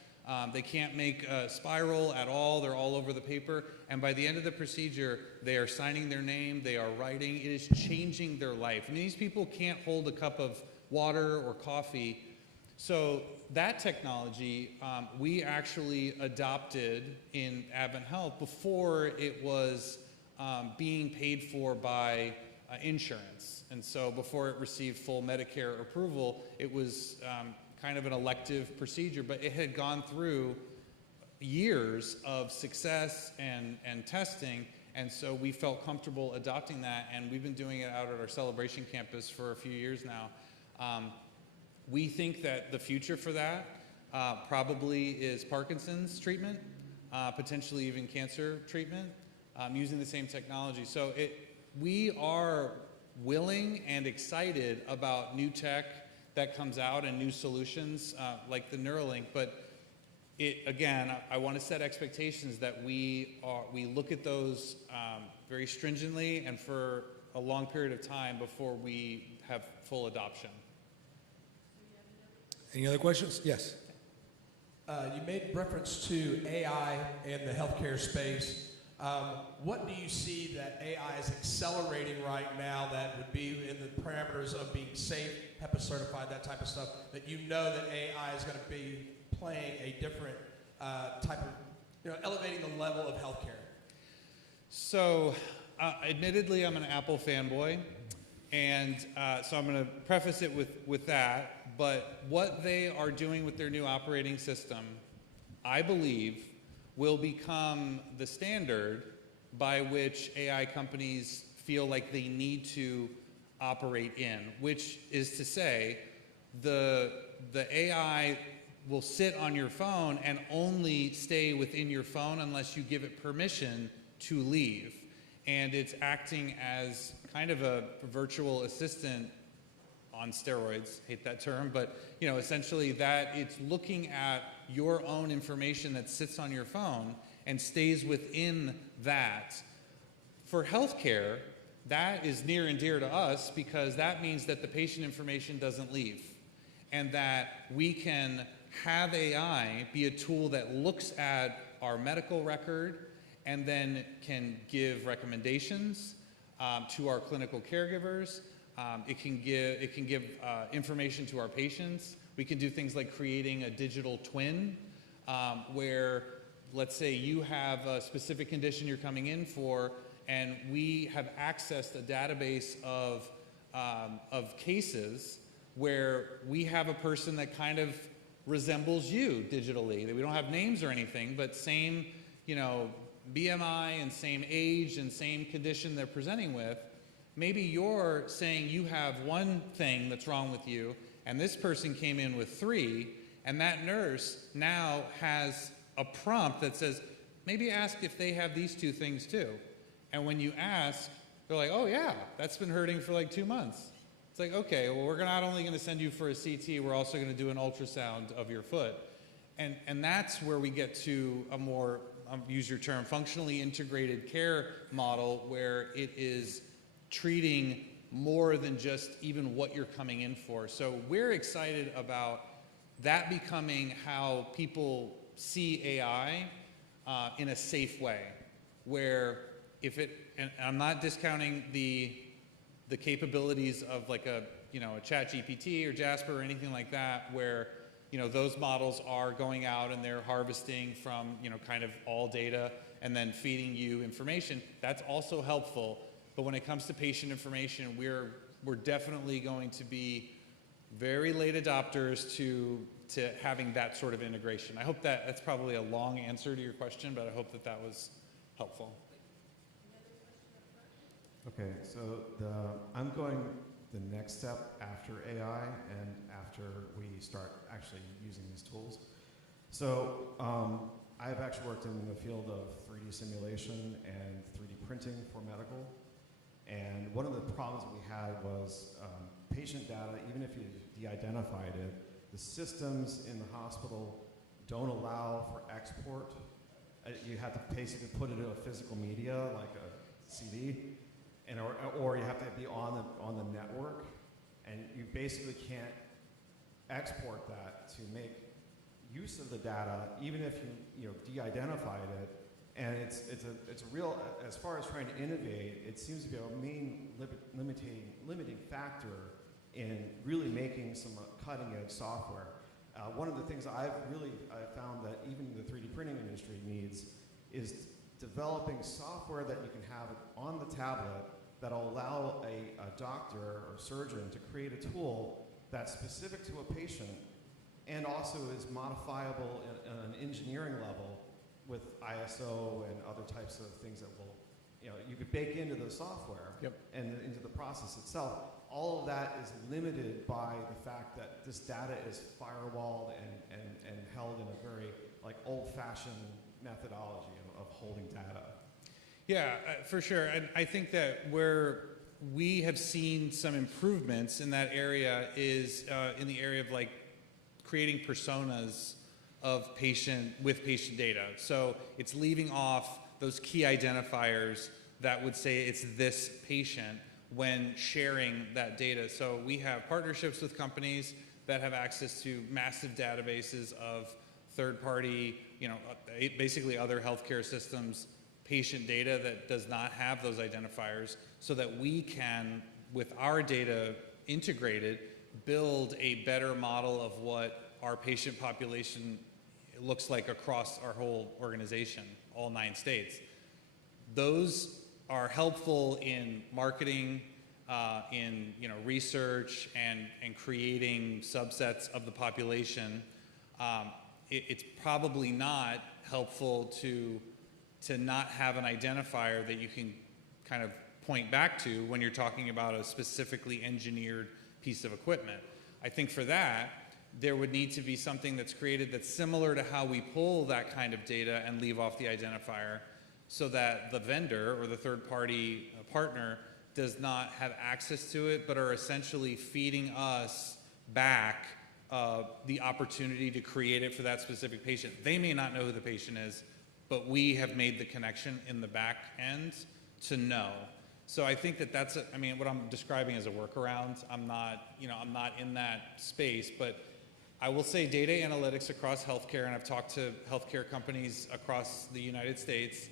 They can't make a spiral at all. They're all over the paper. And by the end of the procedure, they are signing their name. They are writing. It is changing their life. I mean, these people can't hold a cup of water or coffee. So that technology, we actually adopted in AdventHealth before it was being paid for by insurance. And so before it received full Medicare approval, it was kind of an elective procedure, but it had gone through years of success and testing, and so we felt comfortable adopting that, and we've been doing it out at our Celebration campus for a few years now. We think that the future for that probably is Parkinson's treatment, potentially even cancer treatment, using the same technology. So we are willing and excited about new tech that comes out and new solutions like the Neuralink, but again, I want to set expectations that we look at those very stringently and for a long period of time before we have full adoption. Any other questions? Yes. You made reference to AI in the healthcare space. What do you see that AI is accelerating right now that would be in the parameters of being safe, HEPA certified, that type of stuff, that you know that AI is going to be playing a different type of, elevating the level of healthcare? So, admittedly, I'm an Apple fanboy, and so I'm going to preface it with that, but what they are doing with their new operating system, I believe, will become the standard by which AI companies feel like they need to operate in, which is to say, the AI will sit on your phone and only stay within your phone unless you give it permission to leave. and it's acting as kind of a virtual assistant on steroids, hate that term, but essentially that it's looking at your own information that sits on your phone and stays within that. For healthcare, that is near and dear to us because that means that the patient information doesn't leave and that we can have AI be a tool that looks at our medical record and then can give recommendations to our clinical caregivers. It can give information to our patients. We can do things like creating a digital twin where, let's say you have a specific condition you're coming in for, and we have accessed a database of cases where we have a person that kind of resembles you digitally. That we don't have names or anything, but same, BMI and same age and same condition they're presenting with. Maybe you're saying you have one thing that's wrong with you, and this person came in with 3, and that nurse now has a prompt that says, maybe ask if they have these 2 things too. And when you ask, they're like, oh yeah, that's been hurting for like 2 months. It's like, okay, well, we're not only going to send you for a CT, we're also going to do an ultrasound of your foot. And that's where we get to a more, use your term, functionally integrated care model where it is treating more than just even what you're coming in for. So we're excited about that becoming how people see AI in a safe way, where if it, and I'm not discounting the capabilities of like a ChatGPT or Jasper or anything like that, where those models are going out and they're harvesting from kind of all data and then feeding you information. That's also helpful. But when it comes to patient information, we're definitely going to be very late adopters to having that sort of integration. I hope that's probably a long answer to your question, but I hope that was helpful. Okay, so I'm going the next step after AI and after we start actually using these tools. So I've actually worked in the field of 3D simulation and 3D printing for medical. And one of the problems we had was patient data, even if you de-identified it, the systems in the hospital don't allow for export. You have to basically put it in a physical media, like a CD, or you have to be on the network, and you basically can't export that to make use of the data, even if you de-identified it. And it's a real, as far as trying to innovate, it seems to be a main limiting factor in really making some cutting-edge software. One of the things I found that even the 3D printing industry needs is developing software that you can have on the tablet that'll allow a doctor or surgeon to create a tool that's specific to a patient and also is modifiable at an engineering level with ISO and other types of things that will, you could bake into the software and into the process itself. All of that is limited by the fact that this data is firewalled and held in a very old-fashioned methodology of holding data. Yeah, for sure. And I think that where we have seen some improvements in that area is in the area of creating personas of patient data. So it's leaving off those key identifiers that would say it's this patient when sharing that data. So we have partnerships with companies that have access to massive databases of third-party, basically other healthcare systems, patient data that does not have those identifiers, so that we can, with our data integrated, build a better model of what our patient population looks like across our whole organization, all 9 states. Those are helpful in marketing, in research, and creating subsets of the population. It's probably not helpful to not have an identifier that you can kind of point back to when you're talking about a specifically engineered piece of equipment. I think for that, there would need to be something that's created that's similar to how we pull that kind of data and leave off the identifier, so that the vendor or the third-party partner does not have access to it, but are essentially feeding us back the opportunity to create it for that specific patient. They may not know who the patient is, but we have made the connection in the back end to know. So I think that that's, what I'm describing as a workaround. I'm not in that space, but I will say data analytics across healthcare, and I've talked to healthcare companies across the United States.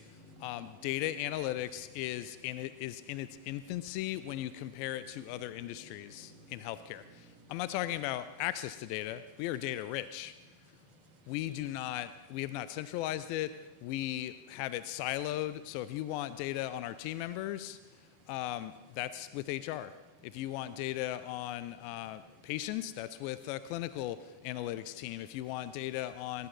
Data analytics is in its infancy when you compare it to other industries in healthcare. I'm not talking about access to data. We are data rich. We have not centralized it. We have it siloed. So if you want data on our team members, that's with HR. If you want data on patients, that's with a clinical analytics team. If you want data on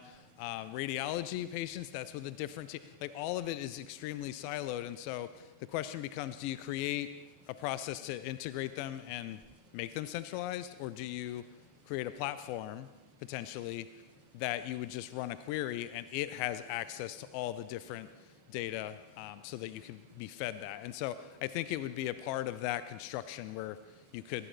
radiology patients, that's with a different team. Like, all of it is extremely siloed. And so the question becomes, do you create a process to integrate them and make them centralized, or do you create a platform potentially that you would just run a query and it has access to all the different data so that you can be fed that? And so I think it would be a part of that construction where you could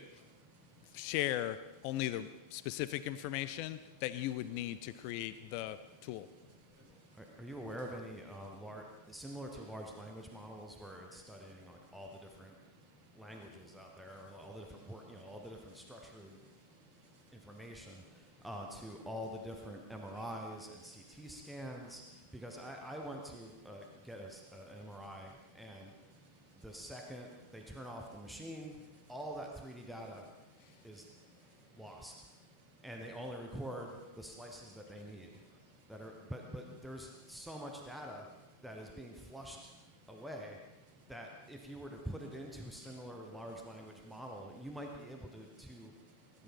share only the specific information that you would need to create the tool. Are you aware of any similar to large language models where it's studying like all the different languages out there, or all the different all the different structured information to all the different MRIs and CT scans? Because I went to get an MRI, and the second they turn off the machine, all that 3D data is lost, and they only record the slices that they need. But there's so much data that is being flushed away that if you were to put it into a similar large language model, you might be able to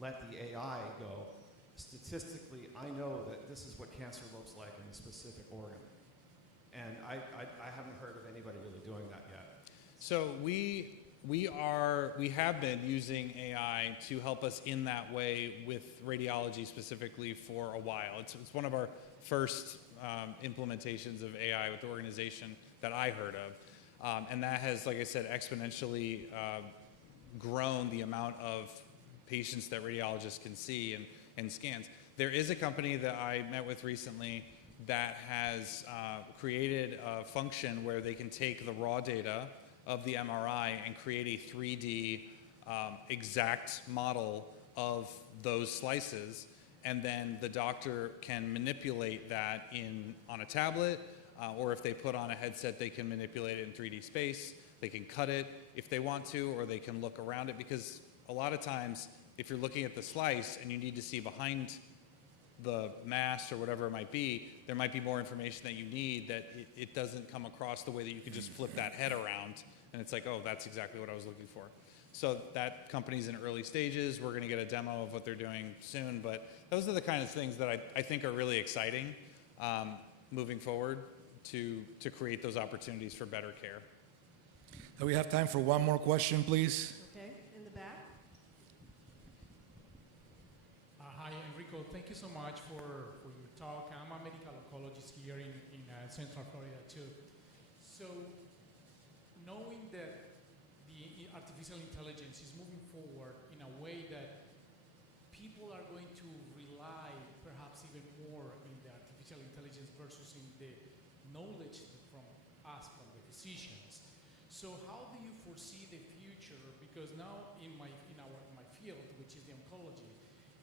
let the AI go, statistically, I know that this is what cancer looks like in a specific organ. And I haven't heard of anybody really doing that yet. So we have been using AI to help us in that way with radiology specifically for a while. It's one of our first implementations of AI with the organization that I heard of. And that has, like I said, exponentially grown the amount of patients that radiologists can see and scans. There is a company that I met with recently that has created a function where they can take the raw data of the MRI and create a 3D exact model of those slices, and then the doctor can manipulate that on a tablet, or if they put on a headset, they can manipulate it in 3D space. They can cut it if they want to, or they can look around it, because a lot of times, if you're looking at the slice and you need to see behind the mass or whatever it might be, there might be more information that you need that it doesn't come across the way that you could just flip that head around and it's like, oh, that's exactly what I was looking for. So that company's in early stages. We're going to get a demo of what they're doing soon, but those are the kind of things that I think are really exciting moving forward to create those opportunities for better care. We have time for one more question, please. Okay, in the back. Hi, Enrico. Thank you so much for your talk. I'm a medical oncologist here in Central Florida, too. So, knowing that the artificial intelligence is moving forward in a way that people are going to rely perhaps even more in the artificial intelligence versus in the knowledge from us, from the physicians. So how do you foresee the future? Because now in my field, which is the oncology,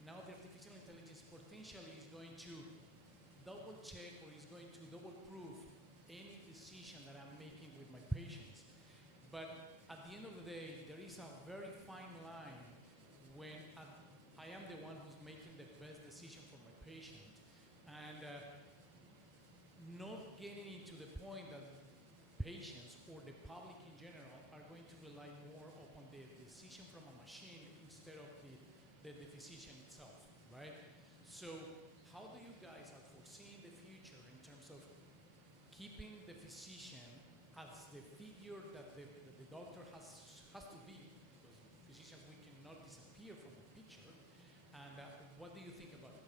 now the artificial intelligence potentially is going to double check or is going to double proof any decision that I'm making with my patients. But at the end of the day, there is a very fine line when I am the one who's making the best decision for my patient, and not getting into the point that patients or the public in general are going to rely more upon the decision from a machine instead of the physician itself, right? So how do you guys are foreseeing the future in terms of keeping the physician as the figure that the doctor has to be? Because physicians, we cannot disappear from the picture. And what do you think about it?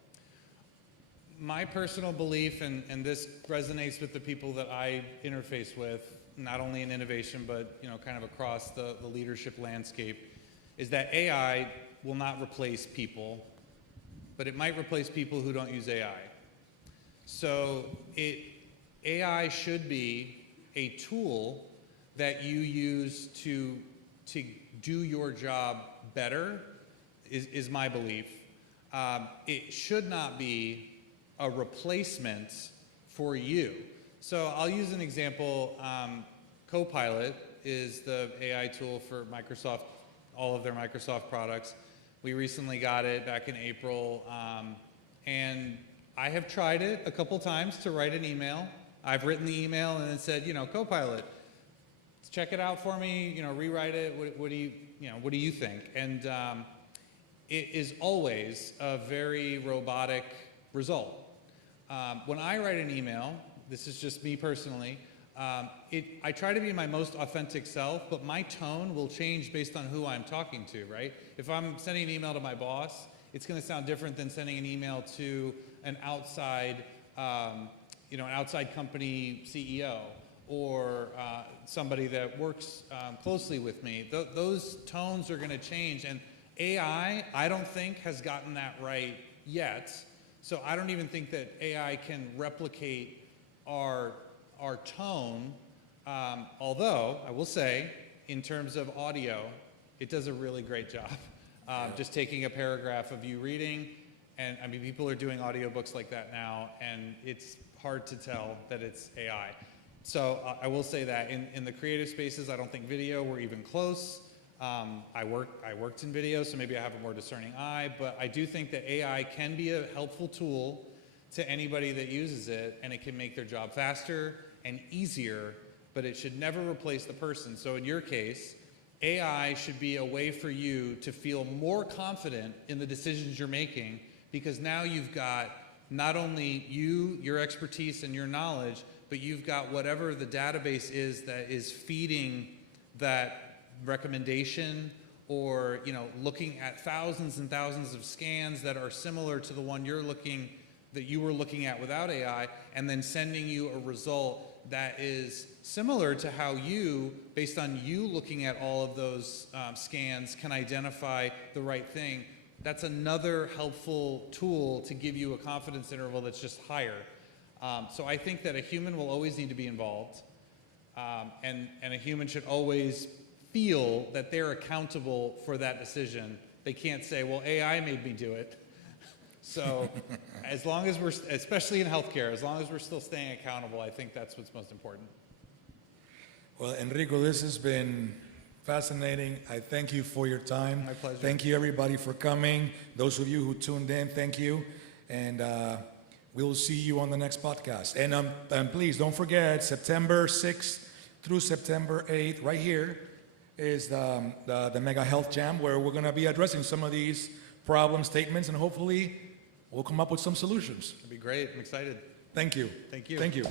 My personal belief, and this resonates with the people that I interface with, not only in innovation, but kind of across the leadership landscape, is that AI will not replace people, but it might replace people who don't use AI. So AI should be a tool that you use to do your job better, is my belief. It should not be a replacement for you. So I'll use an example. Copilot is the AI tool for Microsoft, all of their Microsoft products. We recently got it back in April, and I have tried it a couple times to write an email. I've written the email and it said, Copilot, check it out for me, rewrite it. What do you think? And it is always a very robotic result. When I write an email, this is just me personally, I try to be my most authentic self, but my tone will change based on who I'm talking to, right? If I'm sending an email to my boss, it's going to sound different than sending an email to an outside, an outside company CEO or somebody that works closely with me. Those tones are going to change, and AI, I don't think, has gotten that right yet. So I don't even think that AI can replicate our tone, although I will say, in terms of audio, it does a really great job. Just taking a paragraph of you reading, and I mean, people are doing audiobooks like that now, and it's hard to tell that it's AI. So I will say that in the creative spaces, I don't think video, we're even close. I worked in video, so maybe I have a more discerning eye, but I do think that AI can be a helpful tool to anybody that uses it, and it can make their job faster and easier, but it should never replace the person. So in your case, AI should be a way for you to feel more confident in the decisions you're making, because now you've got not only your expertise and your knowledge, but you've got whatever the database is that is feeding that recommendation, or looking at thousands and thousands of scans that are similar to the one that you were looking at without AI, and then sending you a result that is similar to how you, based on you looking at all of those scans, can identify the right thing. That's another helpful tool to give you a confidence interval that's just higher. So I think that a human will always need to be involved, and a human should always feel that they're accountable for that decision. They can't say, well, AI made me do it. So as long as we're, especially in healthcare, as long as we're still staying accountable, I think that's what's most important. Well, Enrico, this has been fascinating. I thank you for your time. My pleasure. Thank you, everybody, for coming. Those of you who tuned in, thank you. And we'll see you on the next podcast. And please don't forget, September 6th through September 8th, right here, is the Mega Health Jam, where we're going to be addressing some of these problem statements, and hopefully we'll come up with some solutions. It'd be great. I'm excited. Thank you. Thank you. Thank you.